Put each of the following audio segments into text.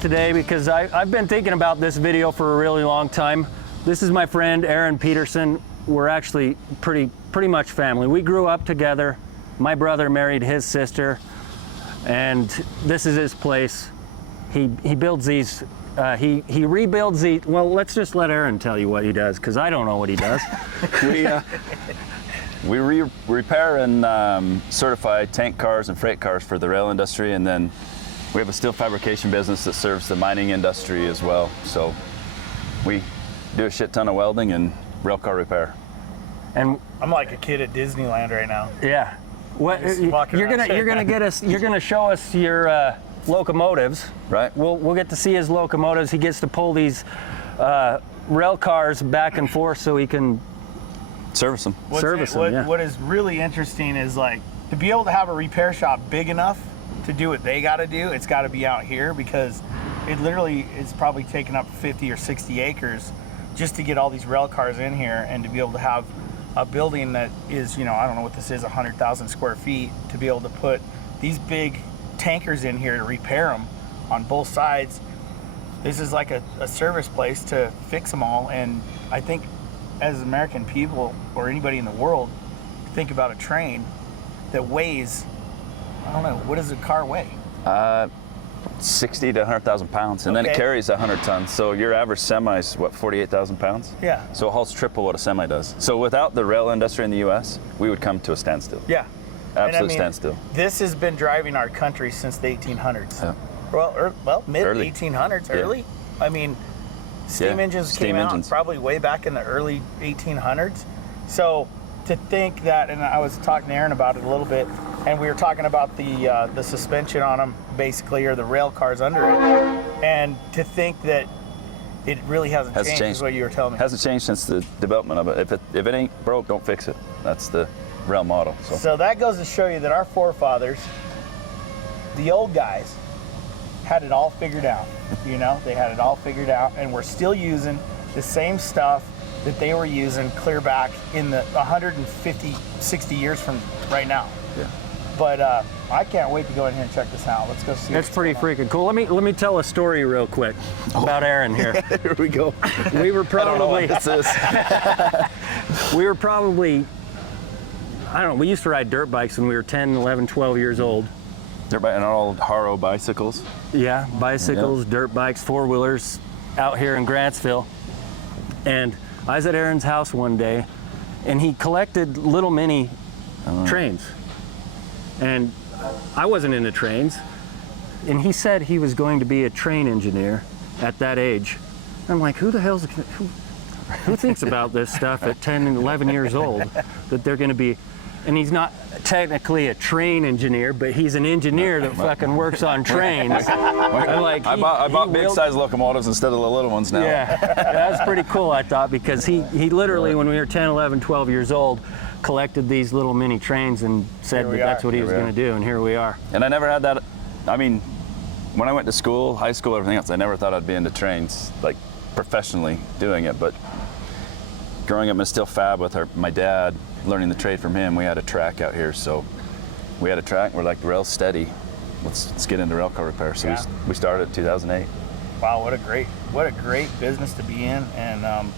out today because I've been thinking about this video for a really long time. This is my friend Aaron Peterson. We're actually pretty much family. We grew up together. My brother married his sister, and this is his place. He builds these. He rebuilds these. Well, let's just let Aaron tell you what he does, because I don't know what he does. We repair and certify tank cars and freight cars for the rail industry, and then we have a steel fabrication business that serves the mining industry as well. So we do a shit ton of welding and railcar repair. And I'm like a kid at Disneyland right now. yeah, what you're gonna show us your locomotives, right? We'll get to see his locomotives. He gets to pull these rail cars back and forth so he can service them. What is really interesting is, like, to be able to have a repair shop big enough to do what they got to do, it's got to be out here, because it literally is probably taking up 50 or 60 acres just to get all these rail cars in here, and to be able to have a building that is, you know, I don't know what this is, 100,000 square feet, to be able to put these big tankers in here to repair them on both sides. This is like a service place to fix them all. And I think as American people, or anybody in the world, think about a train that weighs, I don't know, what does a car weigh? 60 to 100,000 pounds, and then it carries 100 tons. So your average semi is what, 48,000 pounds? Yeah. So it hauls triple what a semi does. So without the rail industry in the U.S., we would come to a standstill. Yeah. Absolute standstill. This has been driving our country since the 1800s. Yeah. Well, mid 1800s, early. I mean, steam engines came out probably way back in the early 1800s. So to think that, and I was talking to Aaron about it a little bit, and we were talking about the suspension on them, basically, or the rail cars under it, and to think that it really hasn't changed is what you were telling me. Hasn't changed since the development of it. If it ain't broke, don't fix it. That's the rail model. So that goes to show you that our forefathers, the old guys, had it all figured out. You know, they had it all figured out, and we're still using the same stuff that they were using clear back in the 150, 60 years from right now. Yeah. But I can't wait to go in here and check this out. Let's go see. It's pretty freaking cool. Let me tell a story real quick about Aaron here. Here we go. We were probably. I don't know what this is. We were probably. I don't know. We used to ride dirt bikes when we were 10, 11, 12 years old. Dirt bike and old Haro bicycles. Yeah, bicycles, dirt bikes, four-wheelers out here in Grantsville. And I was at Aaron's house one day, and he collected little mini trains. And I wasn't into trains. And he said he was going to be a train engineer at that age. And I'm like, who thinks about this stuff at 10 and 11 years old, that they're going to be. And he's not technically a train engineer, but he's an engineer that fucking works on trains. I bought big size locomotives instead of the little ones now. Yeah, that's pretty cool, I thought, because he literally, when we were 10, 11, 12 years old, collected these little mini trains and said that that's what he was going to do, and here we are. And I never had that. I mean, when I went to school, high school, everything else, I never thought I'd be into trains, like professionally doing it. But growing up in steel fab with my dad, learning the trade from him, we had a track out here. So we had a track, and we're like, rail's steady. Let's get into railcar repair. So we started in 2008. Wow, what a great business to be in. And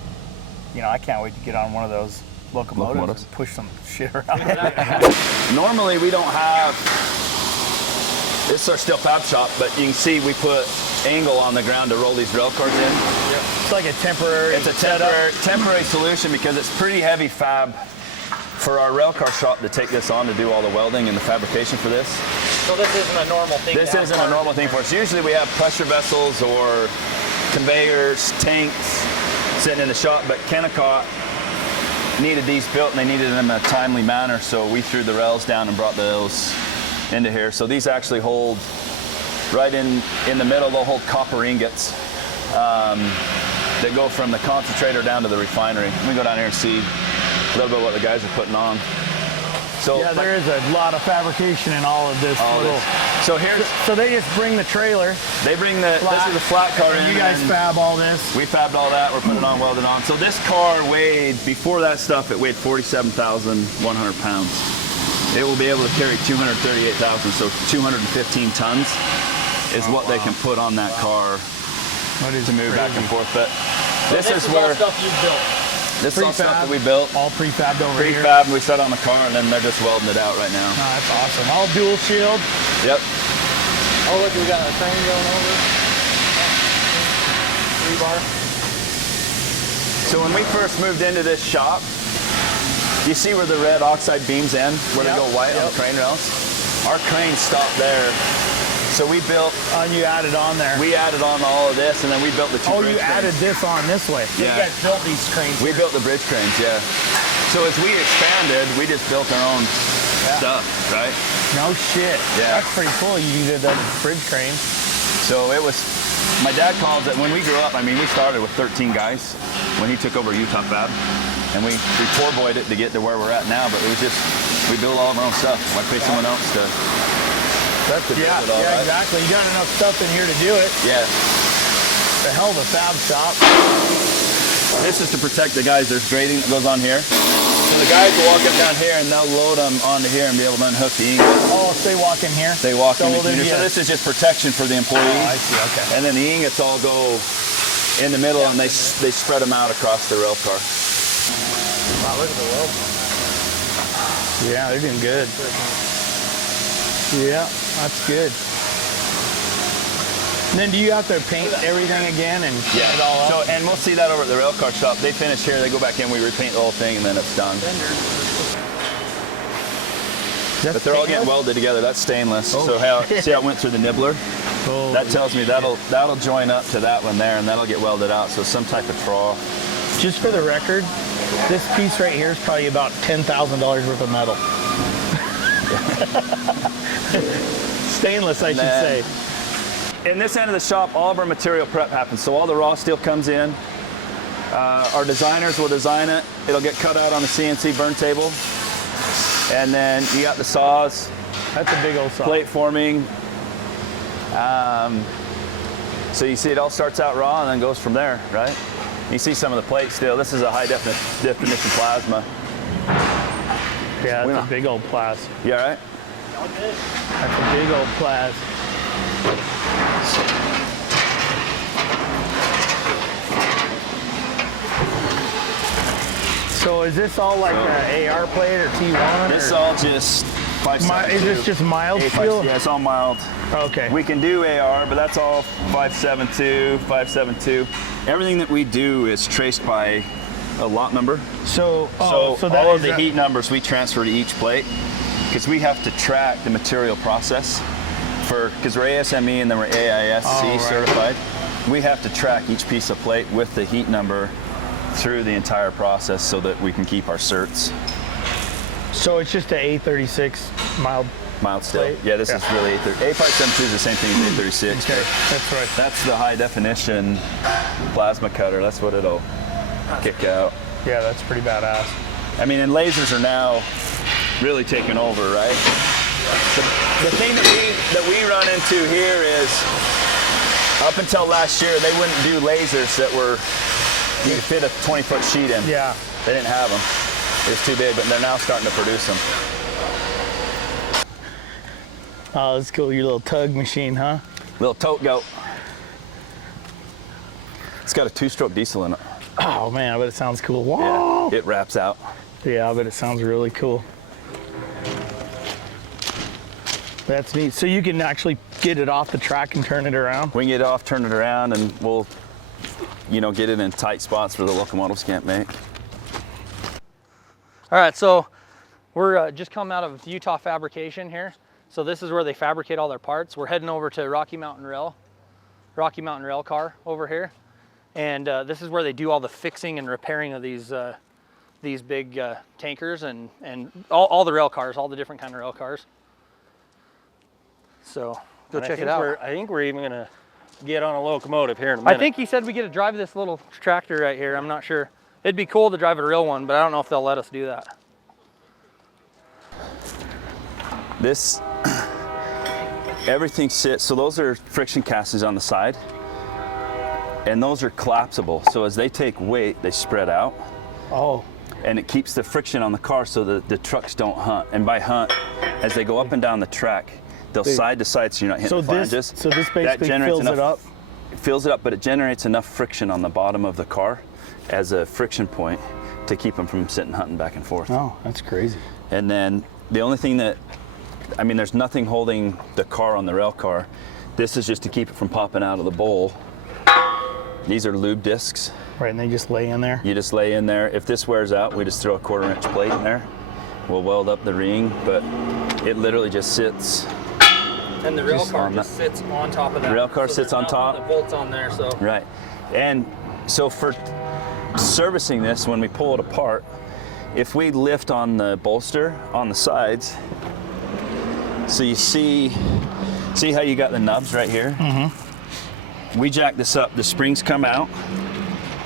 you know, I can't wait to get on one of those locomotives. And push some shit around. Normally we don't have, this is our steel fab shop, but you can see we put angle on the ground to roll these rail cars in. Yep. It's like a temporary. It's a temporary solution, because it's pretty heavy fab for our railcar shop to take this on to do all the welding and the fabrication for this. So this isn't a normal thing. This isn't a normal thing for us. Usually we have pressure vessels or conveyors, tanks sitting in the shop, but Kennecott needed these built, and they needed them in a timely manner, so we threw the rails down and brought those into here. So these actually hold right in the middle. They'll hold copper ingots that go from the concentrator down to the refinery. Let me go down here and see a little bit what the guys are putting on. So yeah, there is a lot of fabrication in all of this. So they just bring the trailer. They bring this is the flat car in. You guys fab all this. We fabbed all that. We're putting it on, welded on. So this car weighed, before that stuff, it weighed 47,100 pounds. It will be able to carry 238,000, so 215 tons. is what they can put on that car That is to move back and crazy. forth. But So this is all where stuff you built. this is all stuff that we built. All prefabbed over here. Prefab, we set on the car, and then they're just welding it out right now. Oh, that's awesome. All dual shield. Yep. Oh, look, we got a train going over. Rebar. So when we first moved into this shop, you see where the red oxide beams end, where they go white on the crane rails? Our crane stopped there. So we built, You added on there. we added on all of this, and then we built the two Oh, bridge you added cranes. this on this way. So Yeah. you guys built these cranes. We built the bridge cranes, yeah. So as we expanded, we just built our own stuff, right? No shit. Yeah. That's pretty cool. You did that bridge crane. So it was, my dad calls it, when we grew up, I mean, we started with 13 guys when he took over Utah Fab. And we poor boyed it to get to where we're at now, but it was just, we built all of our own stuff. Why pay someone else to build it all, right? Exactly. You got enough stuff in here to do it. Yeah. The hell of a fab shop. This is to protect the guys. There's grading that goes on here. So the guys will walk up down here and they'll load them onto here and be able to unhook the ingot. Oh, so they walk in here? They walk in well, between here. So this is just protection for the employees. Oh, I see. Okay. And then the ingots all go in the middle and they spread them out across the rail car. Wow, look at the weld. Yeah, they're doing good. Yeah, that's good. And then do you have to paint everything again and clean it all up? So, and we'll see that over at the rail car shop. They finish here, they go back in, we repaint the whole thing, and then it's done. But they're all getting welded together. That's stainless. So see how it went through the nibbler? Oh, That tells me that'll join up to that one there, and that'll get welded out. So some type of trawl. just for the record, this piece right here is probably about $10,000 worth of metal. Stainless, I should say. In this end of the shop, all of our material prep happens. So all the raw steel comes in. Our designers will design it. It'll get cut out on the CNC burn table. And then you got the saws. That's a big old saw. Plate forming. So you see it all starts out raw and then goes from there, right? You see some of the plate still. This is a high definition plasma. Yeah, that's a big old plas. You all right? That's a big old plas. So is this all like an AR plate or T1? This is all just 572. Is this just mild steel? Yeah, it's all mild. Okay. We can do AR, but that's all 572, 572. Everything that we do is traced by a lot number. So So that all of is the heat numbers we transfer to each plate because we have to track the material process because we're ASME and then we're AISC certified. We have to track each piece of plate with the heat number through the entire process so that we can keep our certs. So it's just an A36 mild. Mild steel. Plate? Yeah, this is really A572 is the same thing as A36. Okay, but that's right. That's the high definition plasma cutter. That's what it'll kick out. Yeah, that's pretty badass. I mean, and lasers are now really taking over, right? The thing that we run into here is, up until last year, they wouldn't do lasers that were, you could fit a 20-foot sheet in. Yeah. They didn't have them. It was too big, but they're now starting to produce them. Oh, that's cool. Your little tug machine, huh? Little Tote Goat. It's got a 2-stroke diesel in it. Oh man, I bet it sounds cool. Whoa! Yeah, it wraps out. Yeah, I bet it sounds really cool. That's neat. So you can actually get it off the track and turn it around? We can get it off, turn it around, and we'll, get it in tight spots where the locomotives can't make. All right, so we're just come out of Utah Fabrication here. So this is where they fabricate all their parts. We're heading over to Rocky Mountain Railcar over here. And this is where they do all the fixing and repairing of these big tankers and all the rail cars, all the different kind of rail cars. So go check it out. I think we're even gonna get on a locomotive here in a minute. I think he said we get to drive this little tractor right here. I'm not sure. It'd be cool to drive a real one, but I don't know if they'll let us do that. Everything sits, so those are friction castings on the side, and those are collapsible. So as they take weight, they spread out. Oh. And it keeps the friction on the car so that the trucks don't hunt. And by hunt, as they go up and down the track, They'll side to side so you're not hitting the flanges. So this That basically generates fills it up? It fills it up, but it generates enough friction on the bottom of the car as a friction point to keep them from sitting hunting back and forth. Oh, that's crazy. And then the only thing that, I mean, there's nothing holding the car on the rail car. This is just to keep it from popping out of the bowl. These are lube discs. Right, and they just lay in there? You just lay in there. If this wears out, we just throw a 1/4 inch plate in there. We'll weld up the ring, but it literally just sits. And the rail car just sits on top of that. The rail car sits on top. The bolt's on there, so. Right. And so for servicing this, when we pull it apart, if we lift on the bolster on the sides, so you see how you got the nubs right here? Mm-hmm. We jack this up, the springs come out,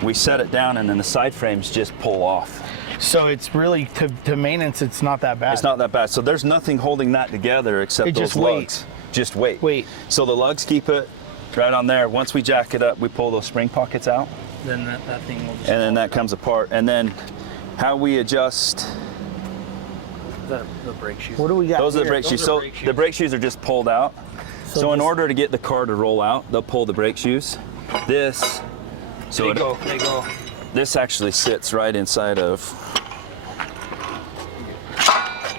we set it down, and then the side frames just pull off. So it's really, to maintenance, it's not that bad. It's not that bad. So there's nothing holding that together except those lugs. Just weight. Weight. So the lugs keep it right on there. Once we jack it up, we pull those spring pockets out. Then that thing will just. And then that comes apart. And then how we adjust. The brake shoes. What do we got Those here? are the brake shoes. So the brake shoes are just pulled out. So in order to get the car to roll out, they'll pull the brake shoes. This. So They go. This actually sits right inside of.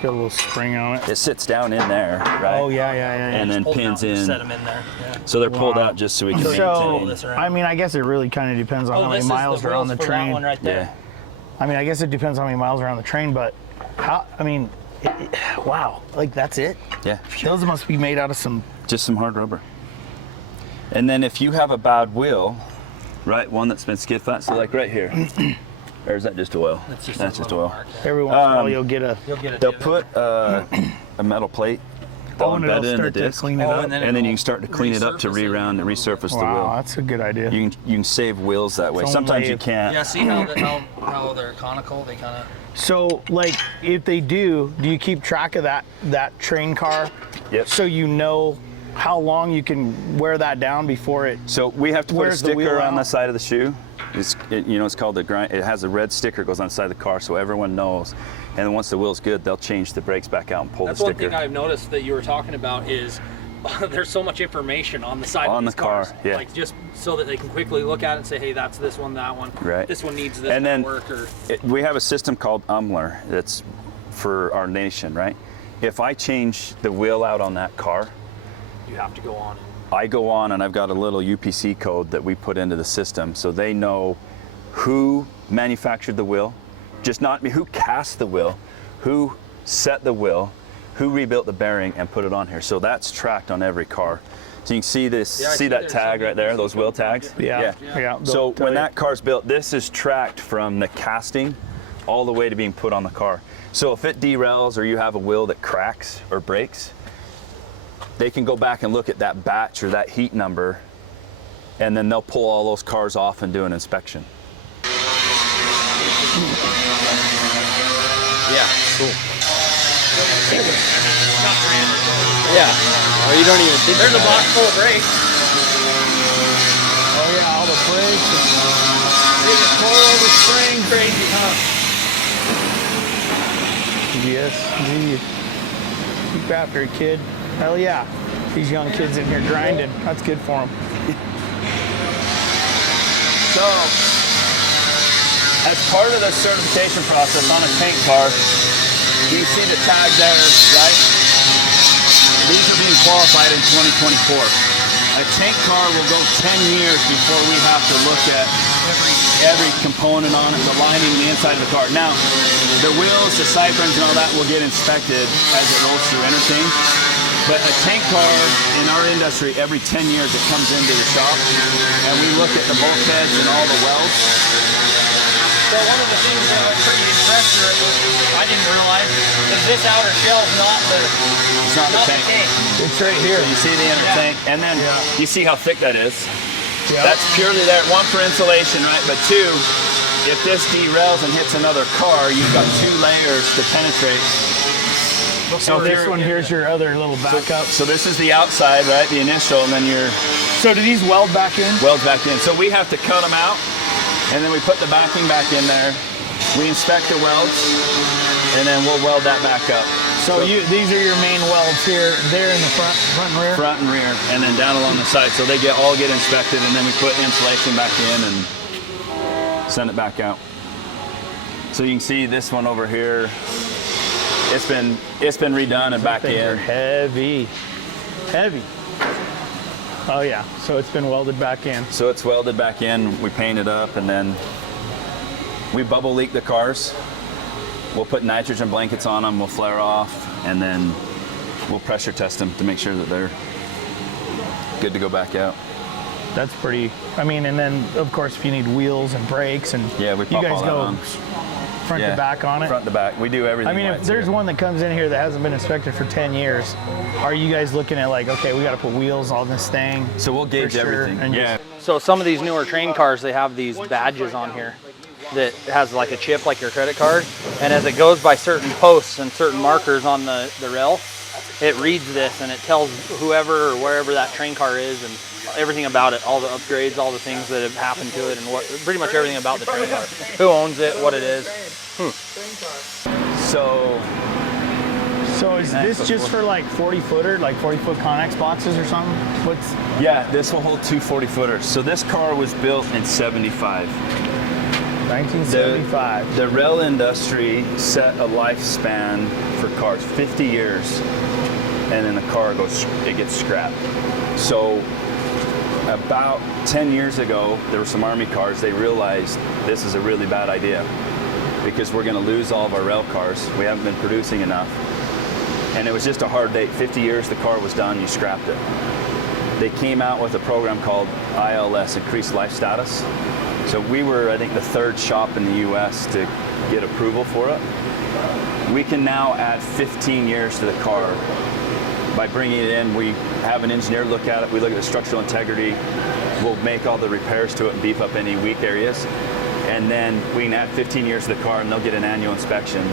Got a little spring on it. It sits down in there, right? Oh, yeah. And then pins in. Set them in there. Yeah. So they're pulled out just so we can So, maintain. this around. I mean, I guess it really kind of depends on how many miles are on the That train. one right Yeah. there. I mean, I guess it depends how many miles are on the train, but wow, like that's it? Yeah. Those must be made out of some. Just some hard rubber. And then if you have a bad wheel, right, one that's been skid flat, so like right here, or is that just oil? That's just oil. Every once in a while, you'll get a. They'll put a metal plate, they'll and embed it'll it in the start to disc, clean it up. and then you can start to clean it up to re-round and resurface the Wow, wheel. that's a good idea. You can save wheels that way. It's Sometimes only- you can't. Yeah, see how they're conical? They kind of. So, like, if they do you keep track of that train car? Yep. So you know how long you can wear that down before it. So we have to put a Wears the wheel sticker on out? the side of the shoe. It's called the grind. It has a red sticker goes on the side of the car, so everyone knows. And then once the wheel's good, they'll change the brakes back out and pull That's the one sticker. thing I've noticed that you were talking about is there's so much information on the side On of these the car, cars. yeah. Like just so that they can quickly look at it and say, hey, that's this one, that one. Right. This one needs this And then work. Or we have a system called Umler that's for our nation, right? If I change the wheel out on that car, you have to go on. I go on and I've got a little UPC code that we put into the system so they know who manufactured the wheel, just not who cast the wheel, who set the wheel, who rebuilt the bearing and put it on here. So that's tracked on every car. So you can see this, Yeah, I see see that there's tag some right there, UPC those wheel codes on tags? it. Yeah. So they'll when tell that car's built, this is tracked from the casting all the way to being put on the car. So if it derails or you have a wheel that cracks or breaks, they can go back and look at that batch or that heat number, and then they'll pull all those cars off and do an inspection. Yeah, cool. Not branded. Yeah, or you don't even think There's a about box full of brakes. Oh yeah, all the brakes. They just pull over spring, crazy, huh? Yes, indeed. Keep after it, kid. Hell yeah. These young kids in here grinding. That's good for them. So, as part of the certification process on a tank car, you see the tag there, right? These are being qualified in 2024. A tank car will go 10 years before we have to look at every component on it, the lining, the inside of the car. Now, the wheels, the siphons, and all that will get inspected as it rolls through interchange. But a tank car in our industry, every 10 years it comes into the shop, and we look at the bulkheads and all the welds. So one of the things that I was pretty impressed with, I didn't realize, is this outer shell's not the It's not the tank. It's right here. You see the inner tank, and then you see how thick that is. Yeah. That's purely there, one for insulation, right? But two, if this derails and hits another car, you've got 2 layers to penetrate. So this one here's your other little backup. So this is the outside, right? The initial, and then your So do these weld back in? welds back in. So we have to cut them out, and then we put the backing back in there. We inspect the welds, and then we'll weld that back up. So these are your main welds here. They're in the front and rear? Front and rear, and then down along the side. So they all get inspected, and then we put insulation back in and send it back out. So you can see this one over here. It's been redone and back in. Heavy. Oh yeah, so it's been welded back in. So it's welded back in. We paint it up, and then we bubble leak the cars. We'll put nitrogen blankets on them. We'll flare off, and then we'll pressure test them to make sure that they're good to go back out. That's pretty. I mean, and then of course if you need wheels and brakes and yeah, we pop you guys all that go on. front to back on it. Front to back. We do everything. I mean, if there's here. one that comes in here that hasn't been inspected for 10 years, are you guys looking at like, okay, we got to put wheels on this thing? So we'll gauge for sure, everything. and Yeah. So some of these newer train cars, they have these badges on here that has like a chip like your credit card. And as it goes by certain posts and certain markers on the rail, it reads this and it tells whoever or wherever that train car is and everything about it, all the upgrades, all the things that have happened to it, and pretty much everything about the train car. Who owns it, what it is. So is this just for like 40-footer, like 40-foot Connex boxes or something? Yeah, this will hold 2 40-footers. So this car was built in 75. 1975. The rail industry set a lifespan for cars, 50 years, and then the car gets scrapped. So about 10 years ago, there were some Army cars. They realized this is a really bad idea because we're going to lose all of our rail cars. We haven't been producing enough. And it was just a hard date. 50 years, the car was done, you scrapped it. They came out with a program called ILS, Increased Life Status. So we were, I think, the 3rd shop in the US to get approval for it. We can now add 15 years to the car. By bringing it in, we have an engineer look at it, we look at the structural integrity, we'll make all the repairs to it and beef up any weak areas. And then we can add 15 years to the car and they'll get an annual inspection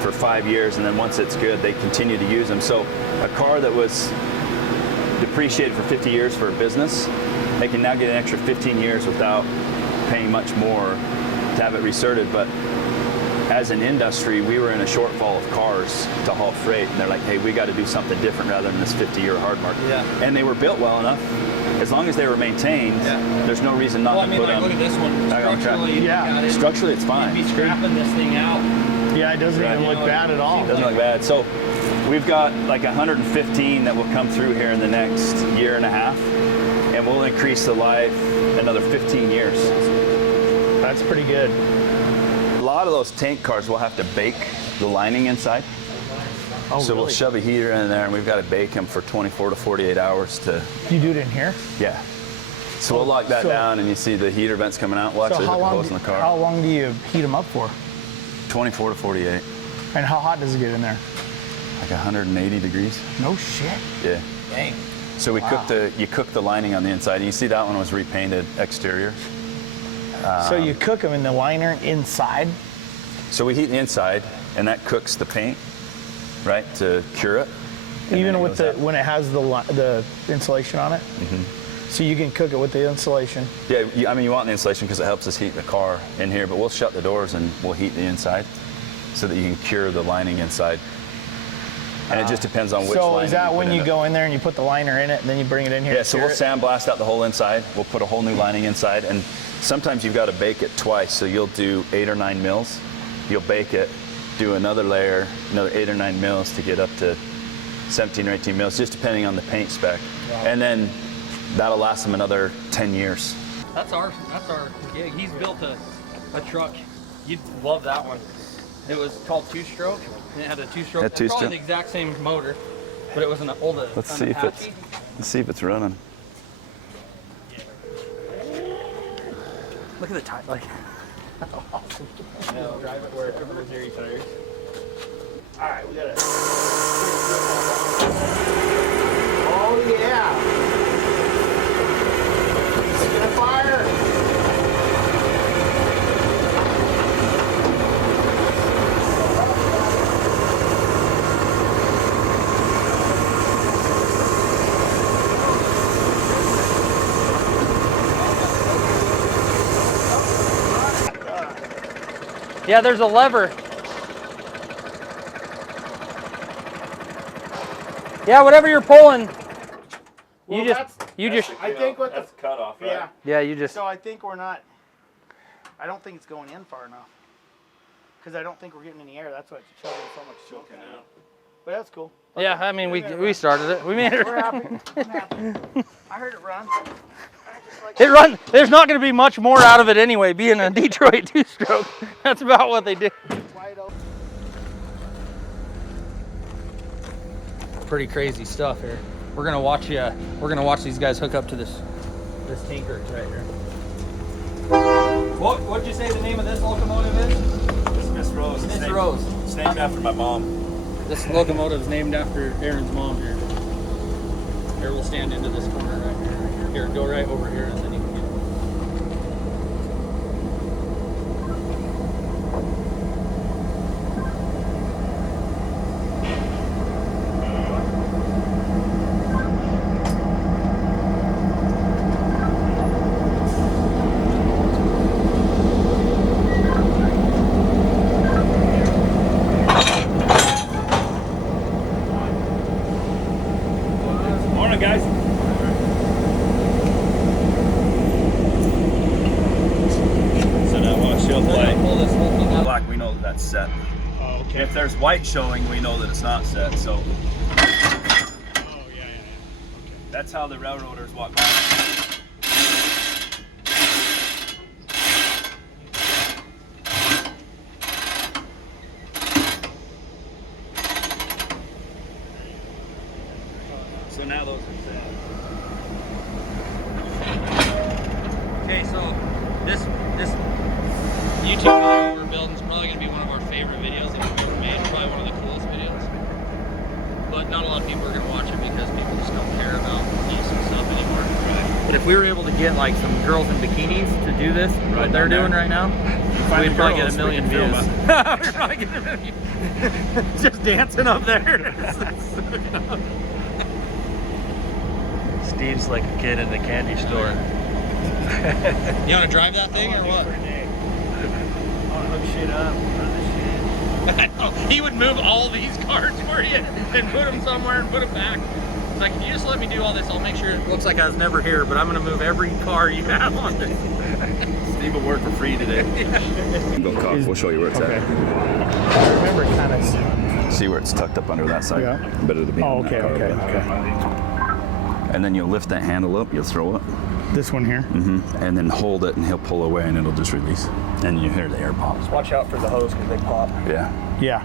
for 5 years, and then once it's good, they continue to use them. So a car that was depreciated for 50 years for a business, they can now get an extra 15 years without paying much more to have it recerted. But as an industry, we were in a shortfall of cars to haul freight, and they're like, hey, we got to do something different rather than this 50-year hard market. Yeah. And they were built well enough. As long as they were maintained, there's no reason not to put them. Look at this one. Structurally, Structurally, it's fine. You'd be scrapping this thing out. Yeah, it doesn't even look bad at all. It doesn't look bad. So we've got like 115 that will come through here in the next year and a half, and we'll increase the life another 15 years. That's pretty good. A lot of those tank cars will have to bake the lining inside. Oh, So really? we'll shove a heater in there, and we've got to bake them for 24 to 48 hours to, You do it in here? yeah. So we'll lock that So- down, and you see the heater vents coming out. We'll actually So hook a hose in the car. how long do you heat them up for? 24 to 48, And how hot does it get in there? like 180 degrees. No shit. Yeah. Dang. So we you cook the lining on the inside. And you see that one was repainted exterior. So you cook them in the liner inside? So we heat the inside, and that cooks the paint, right, to cure it. And Even then with goes out. when it has the insulation on it? Mm-hmm. So you can cook it with the insulation? Yeah, I mean, you want the insulation because it helps us heat the car in here, but we'll shut the doors and we'll heat the inside so that you can cure the lining inside. And it just depends on which So lining is that put when in you it. go in there and you put the liner in it and then you bring it in here? Yeah, to so cure we'll it? sandblast out the whole inside. We'll put a whole new lining inside, and sometimes you've got to bake it twice. So you'll do 8 or 9 mils. You'll bake it, do another layer, another 8 or 9 mils to get up to 17 or 18 mils, just depending on the paint spec. Wow. And then that'll last them another 10 years. That's our gig. He's built a truck. You'd love that one. It was called 2-stroke, and it had a 2-stroke. Had Probably two-stroke? the exact same motor, but it was an old. Let's see if it's running. Look at the tire. Like. Awesome. Yeah, drive it where it was near your tires. All right, we got it. Oh yeah. It's gonna fire. Yeah, there's a lever. Yeah, whatever you're pulling, Well, you just. I think what that's the cutoff, right? yeah. Yeah, you just. So I think we're not. I don't think it's going in far enough. Because I don't think we're getting any air. That's why it's chugging so much smoke out. But that's cool. Yeah, I mean we started it. We made it. We're happy. I'm happy. I heard it run. It run. There's not going to be much more out of it anyway. Being a Detroit two-stroke, that's about what they do. Pretty crazy stuff here. We're gonna watch you. We're gonna watch these guys hook up to this tanker right here. What'd you say the name of this locomotive is? This is Miss Rose. Miss Rose. It's named after my mom. This locomotive is named after Aaron's mom here. Here, we'll stand into this corner right here. Here, go right over here and then you can get it. Morning, guys. So now watch, she'll play. Pull this whole thing out. Black, we know that that's set. Oh, okay. If there's white showing, we know that it's not set. So Oh, yeah. that's how the railroaders walk by. So now those are set. Okay, so this YouTube video we're building is probably gonna be one of our favorite videos that we've ever made. Probably one of the coolest videos. But not a lot of people are gonna watch it because people just don't care about decent stuff anymore. Right. But if we were able to get like some girls in bikinis to do this, what they're doing right now, we'd probably get a million views. We'd probably get a million. Just dancing up there. Steve's like a kid in the candy store. You want to drive that thing or what? Hook shit up. Run the shit. He would move all these cars for you and put them somewhere and put them back. It's like, if you just let me do all this, I'll make sure it looks like I was never here, but I'm going to move every car you have on this. Steve will work for free today. Go COUPE, we'll show you where it's Okay. at. I remember it kind of. See where it's tucked up under that side? Yeah. Better to be Oh, on that okay, car. okay. And then you'll lift that handle up, you'll throw it, This one here. and then hold it, and he'll pull away, and it'll just release. And you hear the air pops. Watch out for the hose because they pop. Yeah. Yeah.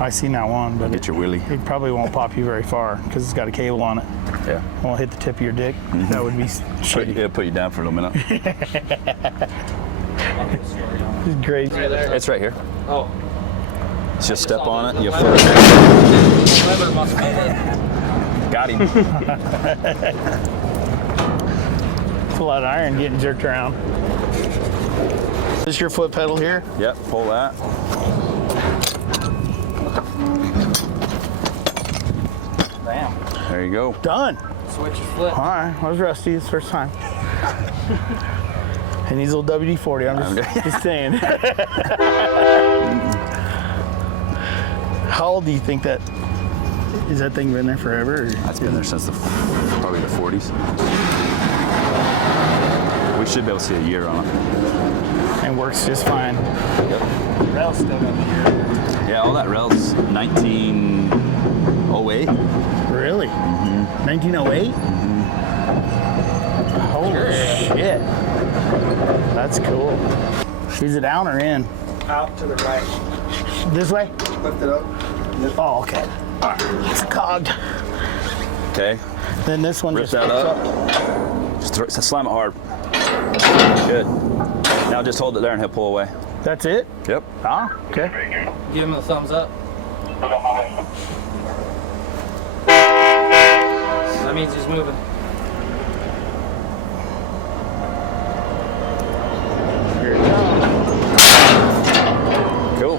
I seen that one, but Get your wheelie. it probably won't pop you very far because it's got a cable on it. Yeah. Won't hit the tip of your dick. That would be shitty. It'll put you down for a minute. It's great. It's right here. Oh. Just step on it, you'll Weather feel it. Weather must be it. Got him. It's a lot of iron getting jerked around. Is this your foot pedal here? Yep, pull that. Bam. There you go. Done. Switch is flip. All right. I was rusty this first time. He needs a little WD-40. I'm just saying. How old do you think that? Is that thing been there forever? Or? That's been there since probably the 40s. We should be able to see a year on it. And works just fine. Yep. Rail's still got the year. Yeah, all that rail's 1908. Really? 1908? Holy shit. That's cool. Is it down or in? Out to the right. This way? Lift it up. Oh, okay. All right. It's cogged. Okay. Then this one Rip just that picks up. Just slam it hard. Good. Now just hold it there and he'll pull away. That's it? Yep. Ah, okay. Give him a thumbs up. That means he's moving. Here you go. Cool.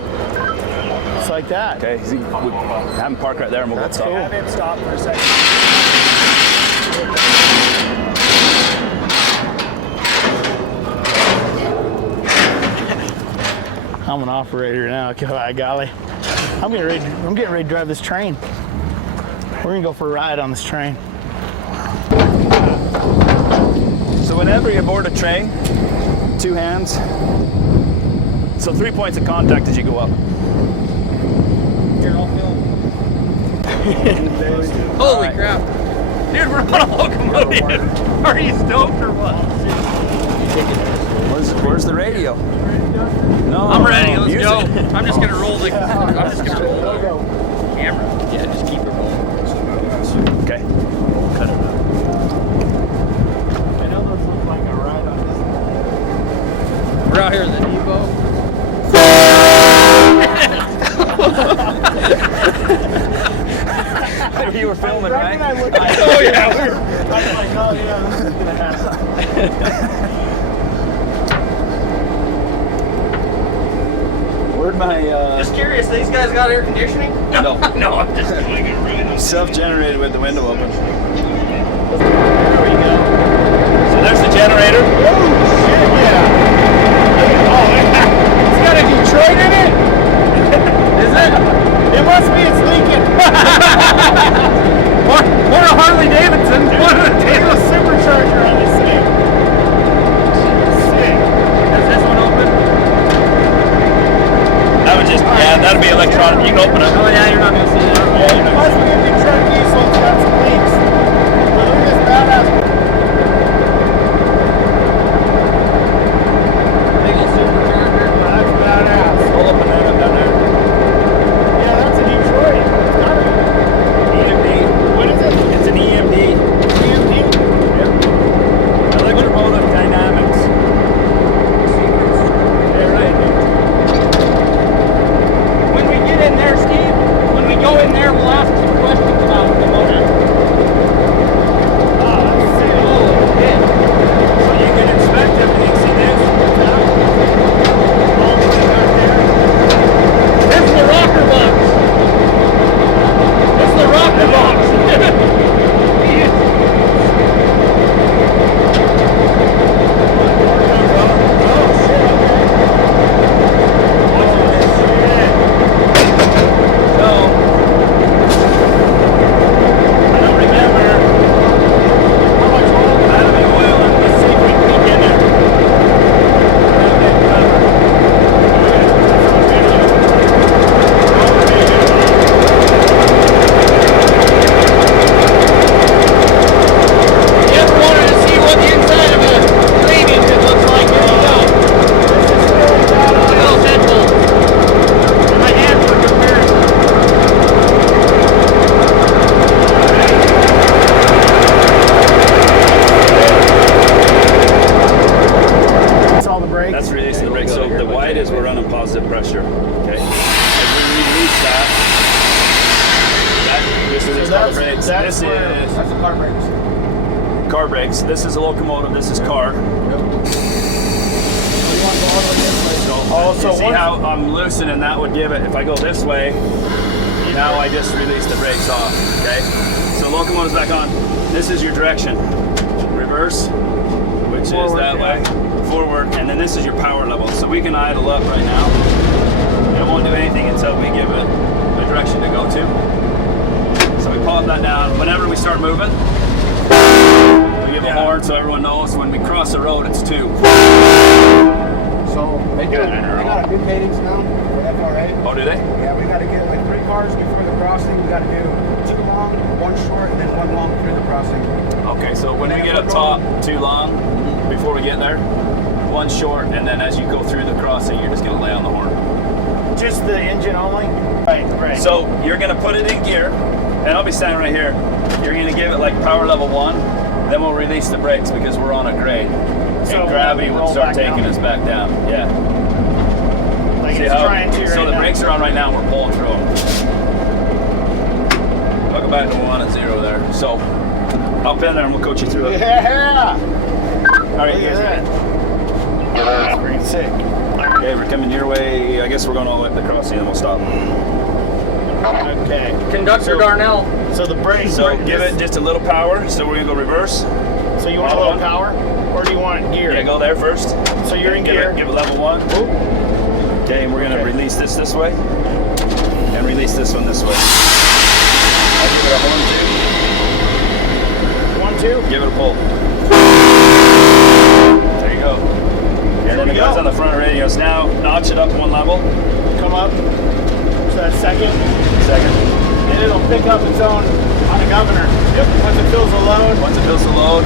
Just like that. Okay. Have him park right there and we'll That's go cool. stop. Have him stop for a second. I'm an operator now. By golly, I'm getting ready to drive this train. We're gonna go for a ride on this train. So whenever you board a train, 2 hands. So 3 points of contact as you go up. Holy crap. Dude, we're on a locomotive. Are you stoked or what? Where's the radio? No, I'm ready. Let's use go. it. I'm just gonna roll the camera. Yeah, just keep it rolling. Okay. Cut it out. I know those look like a ride on this. We're out here in the depot. You were filming, right? Oh yeah, I was like, oh yeah, this is gonna happen. Where'd my Just curious, these guys got air conditioning? no No, I'm just doing it right. self-generated with the window open? There we go. So there's the generator. Oh shit, yeah. Oh yeah. It's got a Detroit in it? Is it? It must be, it's leaking. Or a Harley Davidson. There's a supercharger on this thing. Sick. Is this one open? That would just that'd be electronic. You can open it. Oh yeah, you're not gonna see that. Yeah, it must be a Detroit diesel. It's got some leaks. But look at this badass. Big old supercharger. That's badass. Pull up and down there. Yeah, that's a Detroit. It's got to be. EMD. What is it? It's an EMD. EMD? Yep. Electromotive dynamics. Yeah, right. When we get in there, Steve, when we go in there, we'll ask some questions about the motor. Oh, that's sick. Holy shit. So you can inspect everything. See this? This is the rocker box. This is the rocker box. That's releasing the brake. So the white is we're running positive pressure. Okay. As we release that, this is car brakes. This is That's the car brakes. car brakes. This is a locomotive. This is car. So see how I'm loosening? That would give it. If I go this way, now I just release the brakes off. Okay. So locomotive's back on. This is your direction. Reverse, which is Forward, that yeah. way. Forward, and then this is your power level. So we can idle up right now. It won't do anything until we give it a direction to go to. So we pop that down. Whenever we start moving, we give a horn so everyone knows when we cross the road it's 2. So they got a good cadence now for FRA. Oh, do they? Yeah, we got to get like 3 cars before the crossing. We got to do 2 long, 1 short, and then 1 long through the crossing. Okay, so when we get up top, 2 long before we get there, 1 short, and then as you go through the crossing, you're just gonna lay on the horn. Just the engine only? Right. So you're gonna put it in gear, and I'll be standing right here. You're gonna give it like power level 1, then we'll release the brakes because we're on a grade. So And gravity we'll will roll start back taking down? us back down. Yeah. Like See it's how? trying to So right the now. brakes are on right now, and we're pulling through them. Welcome back to 1 and 0 there. So hop in there and we'll coach you through it. Yeah! All right, you Look guys at ready? That's pretty sick. Okay, we're coming your way. I guess we're going all the way up the crossing and we'll stop. Okay. Conductor Darnell. So the brake. So give it just a little power. So we're gonna go reverse. So you want a little power? Or do you want gear? Yeah, go there first. So you're in Give gear. it level 1. Okay, and we're gonna release this way. And release this one this way. I'll give the horn too. 1, 2. Give it a pull. There you go. And then it goes on the front radius. Now notch it up one level. Come up. So that's second. Second. And it'll pick up its own on a governor. Yep. Once it fills the load. Once it fills the load,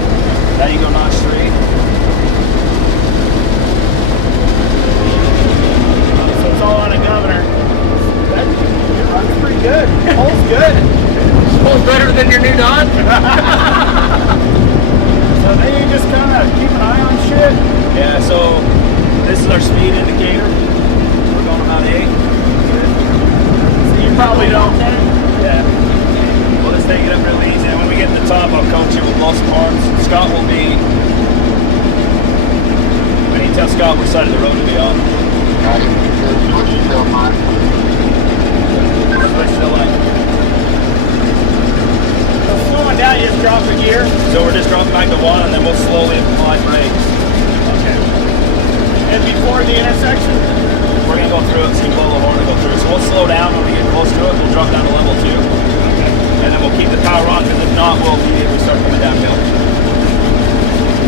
now you go notch 3. So it's all on a governor. That it runs pretty good. It holds good. Pulls better than your new Don. So then you just kind of keep an eye on shit. Yeah, so this is our speed indicator. We're going about 8. So you probably don't. Yeah. We'll just take it up real easy. And when we get to the top, I'll coach you with most parts. Scott will be. I need to tell Scott which side of the road to be on. Switch to the line. Slowing down, you just drop a gear. So we're just dropping back to 1, and then we'll slowly apply brakes. Okay. And before the intersection? We're gonna go through it, so you blow the horn and go through. So we'll slow down when we get close to it. We'll drop down to level 2. Okay. And then we'll keep the power on, because if not, we'll immediately start coming downhill.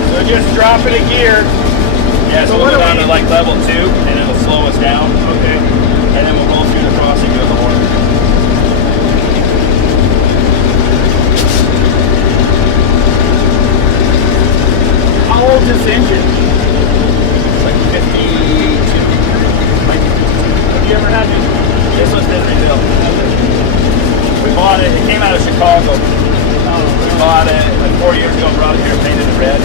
So just drop it a gear. Yeah, so we'll go down to like level 2, and it'll slow us down. Okay. And then we'll roll through the crossing with the horn. How old is this engine? It's like 52. Have you ever had this? This was Disney built. We bought it. It came out of Chicago. We bought it like 4 years ago. Brought it here, painted it red.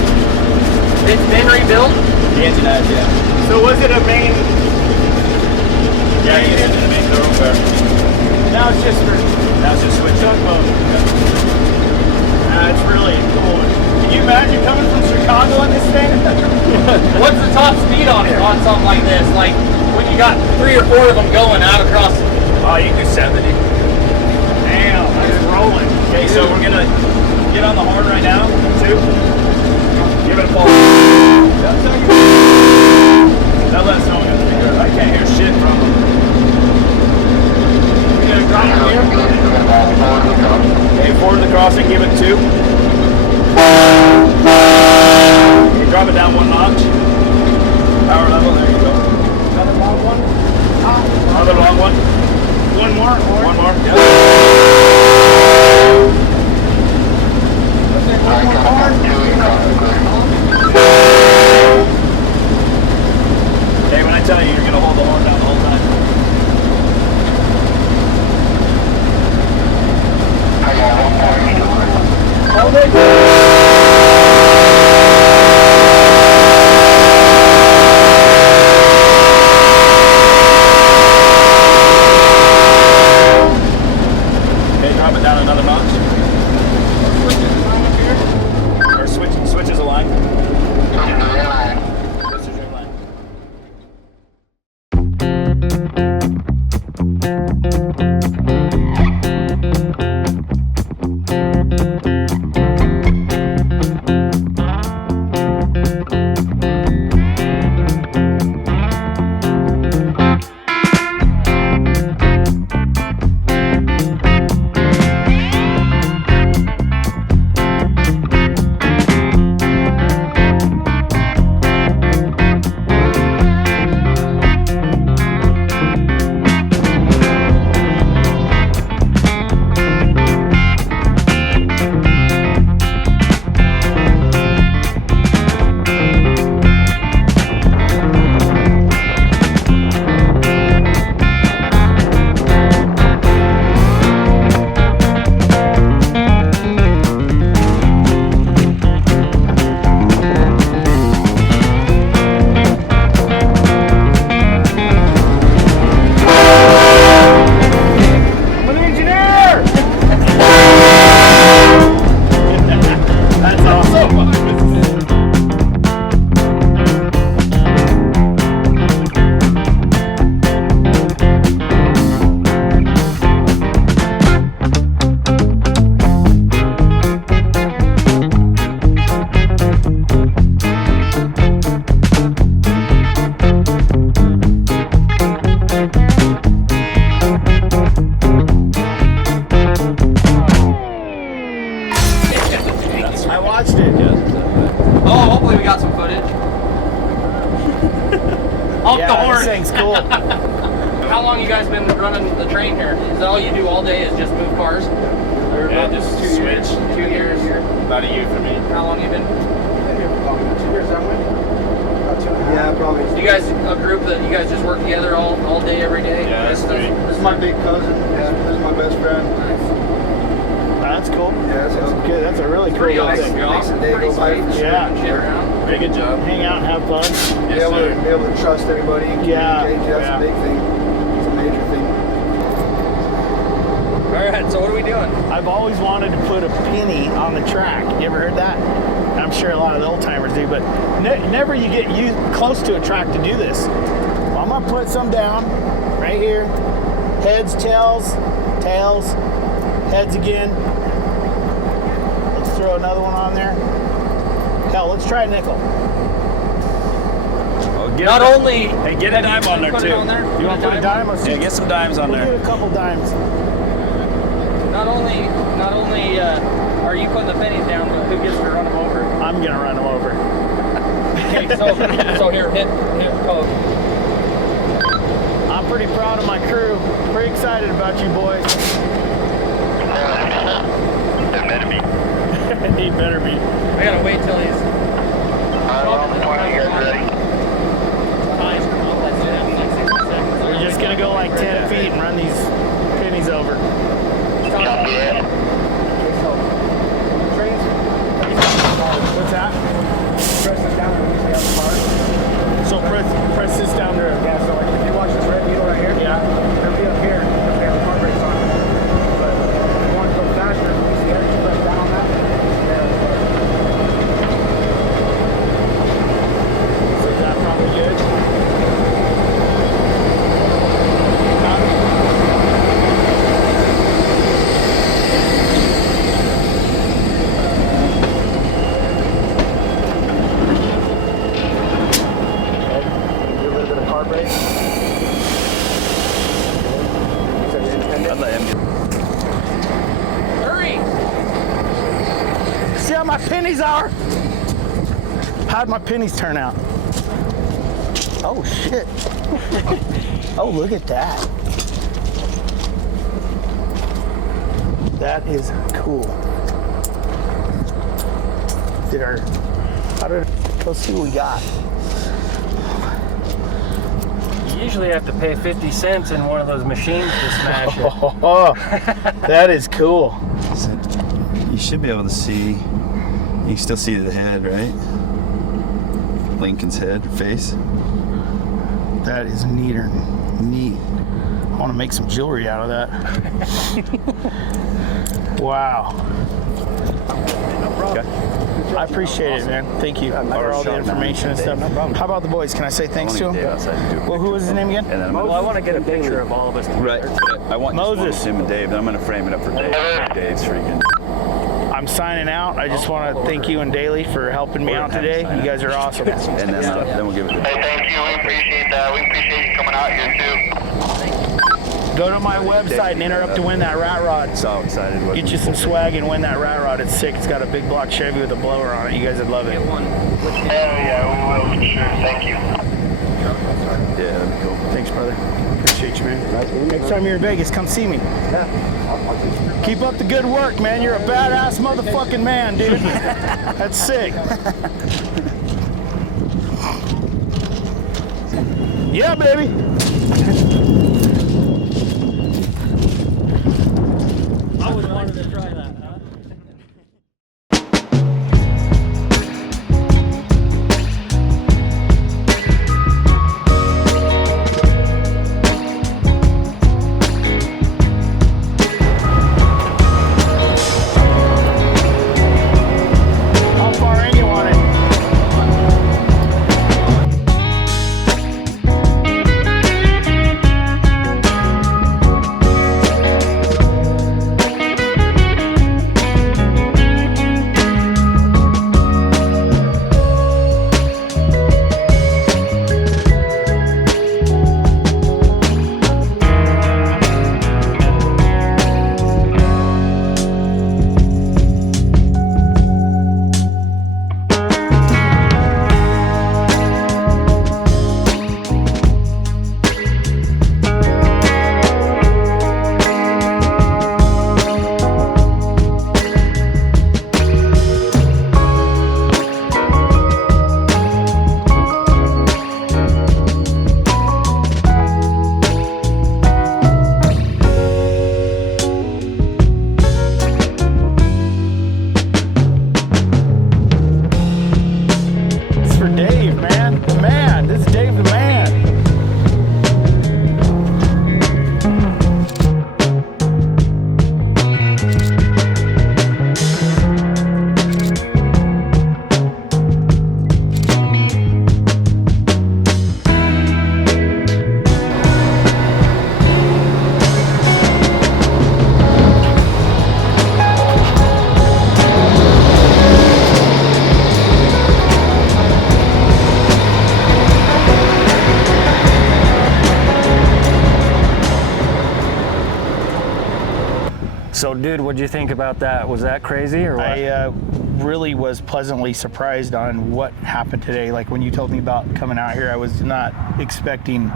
It's been rebuilt. The engine has, yeah. So was it a main? Yeah, you used it in a main thoroughfare. Now it's just for Now it's just switch up mode. That's really cool. Can you imagine coming from Chicago in this thing? What's the top speed on it on something like this? Like when you got 3 or 4 of them going out across. Oh, you can do 70. Damn, that's rolling. Okay, so we're gonna get on the horn right now. 2. Give it a pull. Now let us know when it's good. I can't hear shit from them. You gonna drop it here? Okay, forward the crossing, give it 2. You drop it down 1 notch. Power level, there you go. Another long one? Another long one. One more? One more. Yep. Let's say one more car. Okay, when I tell you, you're gonna hold the horn down the whole time. Hold it. Okay, drop it down another notch. Or switches a line. Switches your line. Off the Yeah, horn. this thing's cool. How long you guys been running the train here? Is that all you do all day is just move cars? Yeah, just switch. 2 years. About a year for me. How long you been? 2 years that way? About 2.5. Yeah, probably. You guys a group that you guys just work together all day, every day? Yeah, that's great. This is my big cousin. This is my best friend. That's cool. Yeah, That's good. That's a really cool Pretty little awesome. thing. Makes the day go by. Yeah. Shit around. Very good job. Hang out and have fun. Be able to trust everybody and Yeah, communicate. That's yeah. a big thing. It's a major thing. All right, so what are we doing? I've always wanted to put a penny on the track. You ever heard that? I'm sure a lot of the old timers do, but never you get close to a track to do this. Well, I'm gonna put some down right here. Heads, tails, heads again. Let's throw another one on there. Hell, let's try a nickel. Not only Hey, get a dime on there put it too. on there. You want to put a dime? Let's Yeah, get some dimes on we'll there. get a couple dimes. Not only are you putting the pennies down, but who gets to run them over? I'm gonna run them over. Okay, so here, hit code. I'm pretty proud of my crew. Pretty excited about you boys. He better be. I gotta wait till he's. We're just gonna go like 10 feet and run these pennies over. What's that? Press this down and we have the car. So press this down there. Yeah, so like if you watch this red needle right here, Yeah. it'll be up here because we have the car brakes on. But if you want to go faster, you see how you press down on that? So is that probably good? Do a little bit of car brake. I'd let him do Hurry! See how my pennies are? How'd my pennies turn out? Oh shit. Oh, look at that. That is cool. Let's see what we got. You usually have to pay 50 cents in one of those machines to smash it. Oh, that is cool. You should be able to see. You can still see the head, right? Lincoln's head, face. That is neat. I want to make some jewelry out of that. Wow. I appreciate it, man. Thank you for all the information and stuff. How about the boys? Can I say thanks to them? Well, who was his name again? And then Well, I want to get a picture of all of us together. right. I want Moses. just one with him and Dave. I'm going to frame it up for Dave. Dave's freaking. I'm signing out. I just want to thank you and Daly for helping me out today. You guys are awesome. And then we'll give it to Hey, thank you. We appreciate that. We appreciate you coming out here too. Go to my website and enter up to win that rat rod. So excited. Get you some swag and win that rat rod. It's sick. It's got a big block Chevy with a blower on it. You guys would love it. Get one. Hell yeah, we will for sure. Thank you. Yeah, that'd be cool. Thanks, brother. Appreciate you, man. Next time you're in Vegas, come see me. Keep up the good work, man. You're a badass motherfucking man, dude. That's sick. Yeah, baby. I would wanted to try that. How far in you want it? So, dude, what'd you think about that? Was that crazy or what? I really was pleasantly surprised on what happened today. Like when you told me about coming out here, I was not expecting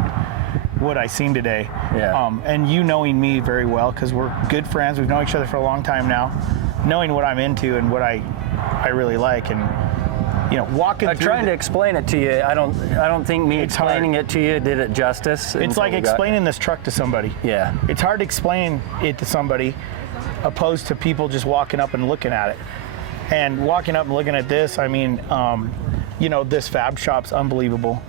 what I seen today. Yeah. And you knowing me very well, because we're good friends. We've known each other for a long time now. Knowing what I'm into and what I really like, and you know, walking I'm through trying to explain it to you. I don't think me It's explaining hard. it to you did it justice. It's like explaining this truck to somebody. Yeah. It's hard to explain it to somebody opposed to people just walking up and looking at it. And walking up and looking at this, I mean, you know, this fab shop's unbelievable.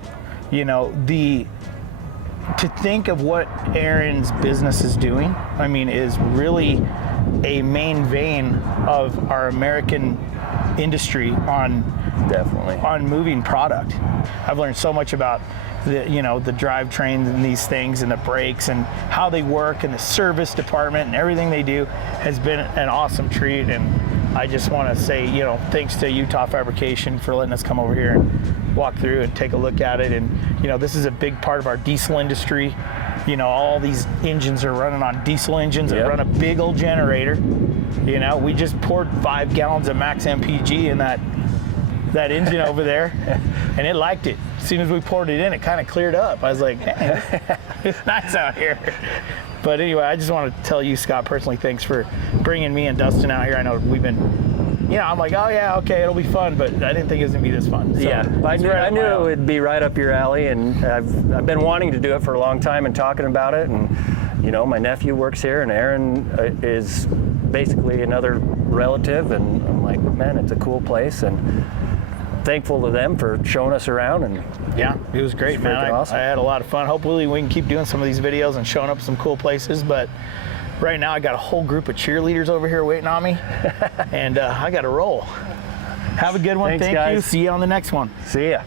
You know, to think of what Aaron's business is doing, I mean, is really a main vein of our American industry on moving product. I've learned so much about the drivetrains and these things and the brakes and how they work, and the service department and everything they do has been an awesome treat. And I just want to say, you know, thanks to Utah Fabrication for letting us come over here and walk through and take a look at it. And you know, this is a big part of our diesel industry. You know, all these engines are running on diesel engines that run a big old generator. You know, we just poured 5 gallons of max MPG in that engine over there, and it liked it. As soon as we poured it in, it kind of cleared up. I was like, hey, it's nice out here. But anyway, I just want to tell you, Scott, personally, thanks for bringing me and Dustin out here. I know we've been, you know, I'm like, oh yeah, okay, it'll be fun, but I didn't think it was gonna be this fun. So yeah, I knew it would be right up your alley, and I've been wanting to do it for a long time and talking about it. And you know, my nephew works here, and Aaron is basically another relative, and I'm like, man, it's a cool place, and thankful to them for showing us around. And yeah, it was great, man. Awesome. I had a lot of fun. Hopefully we can keep doing some of these videos and showing up some cool places, but right now I got a whole group of cheerleaders over here waiting on me, and I got to roll. Have a good one. Thanks, Thank guys. you. See you on the next one. See ya.